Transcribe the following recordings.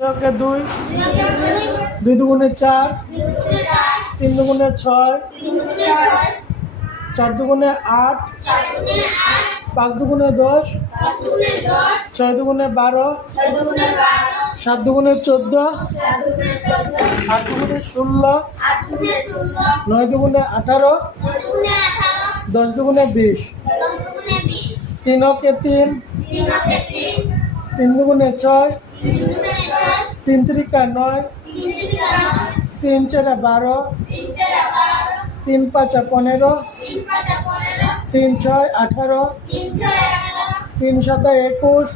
দুই দুই, দুই দুগুণে চার, তিন দুগুণে ছয়, চার দুগুণে আট, পাঁচ দুগুণে 10, ছয় দুগুণে 12, সাত দুগুণে 14, আট দুগুণে 16, নয় দুগুণে 18, 10 দুগুণে 20, তিন ওকে তিন, তিন দুগুণে 6, তিন তিরিকা 9, তিন চারা 12, তিন পাঁচা 15, তিন ছয় 18, তিন সাতা 21,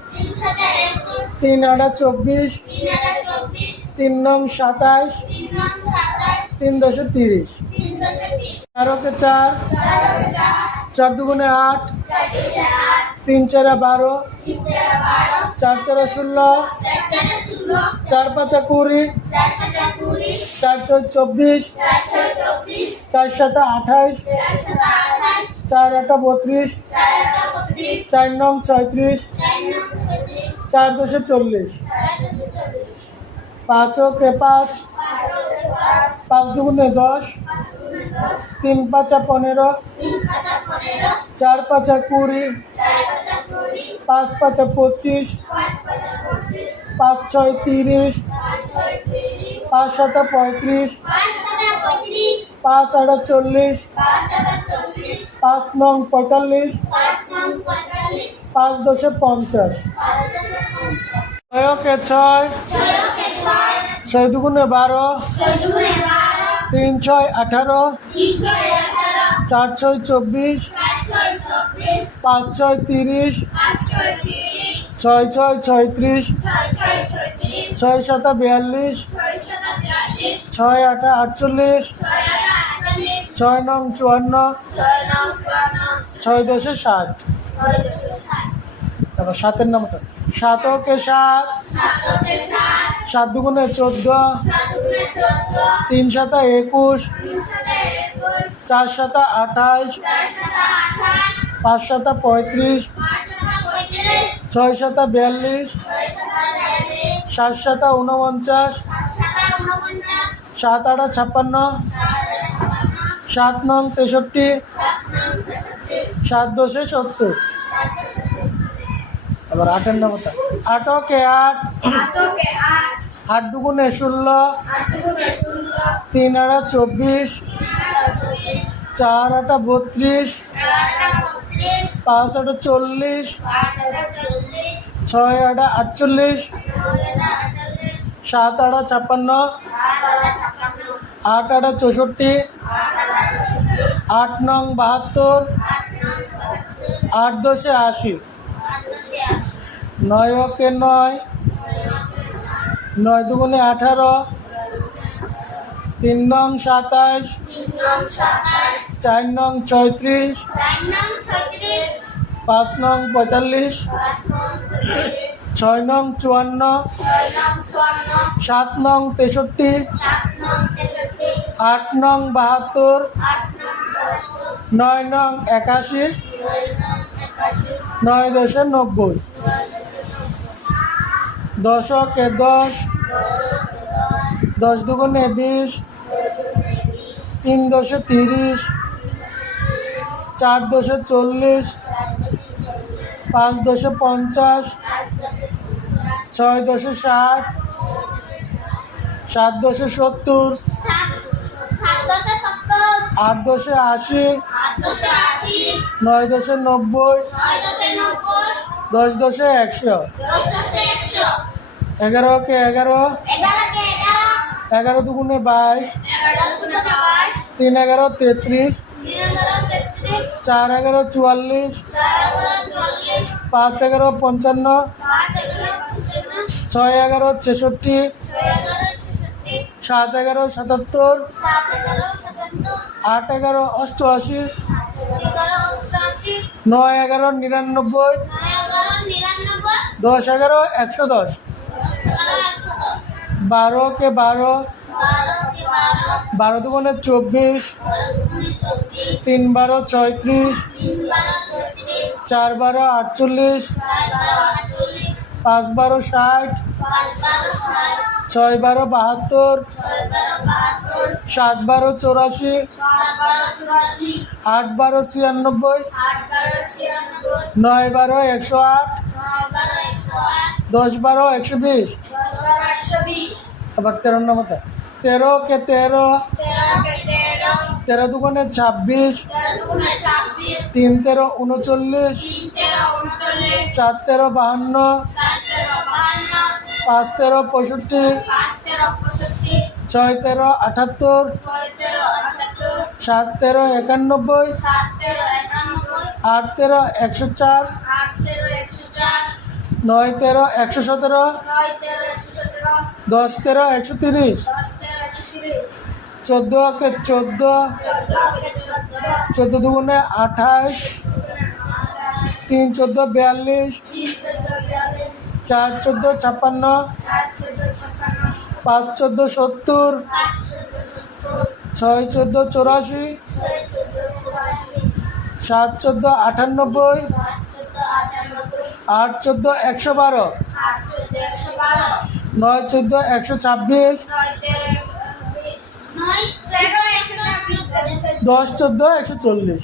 তিন আটা 24, তিন নং 27, তিন দশে 30, চার ওকে চার, চার দুগুণে 8, তিন চারা 12, চার চারা 16, চার পাঁচা 20, চার ছয় 24, চার সাতা 28, চার আটা 32, চার নং 36, চার দশে 40, পাঁচ ওকে 5, পাঁচ দুগুণে 10, তিন পাঁচা 15, চার পাঁচা 20, পাঁচ পাঁচা 25, পাঁচ ছয় 30, পাঁচ সাতা 35, পাঁচ আটা 40, পাঁচ নং 45, পাঁচ দশে 50, ছয় ওকে 6, ছয় দুগুণে 12, তিন ছয় 18, চার ছয় 24, পাঁচ ছয় 30, ছয় ছয় 36, ছয় সাতা 42, ছয় আটা 48, ছয় নং 54, ছয় দশে 60। তারপর সাতের নামটা সাত ওকে 7, সাত দুগুণে 14, তিন সাতা 21, চার সাতা 28, পাঁচ সাতা 35, ছয় সাতা 42, সাত সাতা 49, সাত আটা 56, সাত নং 63, সাত দশে 70। আবার আটের নামটা আট ওকে 8, আট দুগুণে 16, তিন আটা 24, চার আটা 32, পাঁচ আটা 40, ছয় আটা 48, সাত আটা 56, আট আটা 64, আট নং 72, আট দশে 80, নয় ওকে 9, নয় দুগুণে 18, তিন নং 27, চার নং 36, পাঁচ নং 45, ছয় নং 54, সাত নং 63, আট নং 72, নয় নং 81, নয় দশে 90, দশ ওকে 10, দশ দুগুণে 20, তিন দশে 30, চার দশে 40, পাঁচ দশে 50, ছয় দশে 60, সাত দশে 70, আট দশে 80, নয় দশে 90, দশ দশে 100, এগারো ওকে 11, এগারো দুগুণে 22, তিন এগারো 33, চার এগারো 44, পাঁচ এগারো 55, ছয় এগারো 66, সাত এগারো 77, আট এগারো 88, নয় এগারো 99, দশ এগারো 110, বারো কে 12, বারো দুগুণে 24, তিন বারো 36, চার বারো 48, পাঁচ বারো 60, 6 12 72, 7 12 84, 8 12 96, 9 12 108, 10 12 120। আবার 13 নম্বরটা 13 কে 13, 13 দুগুণে 26, 3 13 39, 4 13 52, 5 13 65, 6 13 78, 7 13 91, 8 13 104, 9 13 117, 10 13 130, 14 কে 14, 14 দুগুণে 28, 3 14 42, 4 14 56, 5 14 70, 6 14 84, 7 14 98, 8 14 112, 9 14 126, 10 14 140।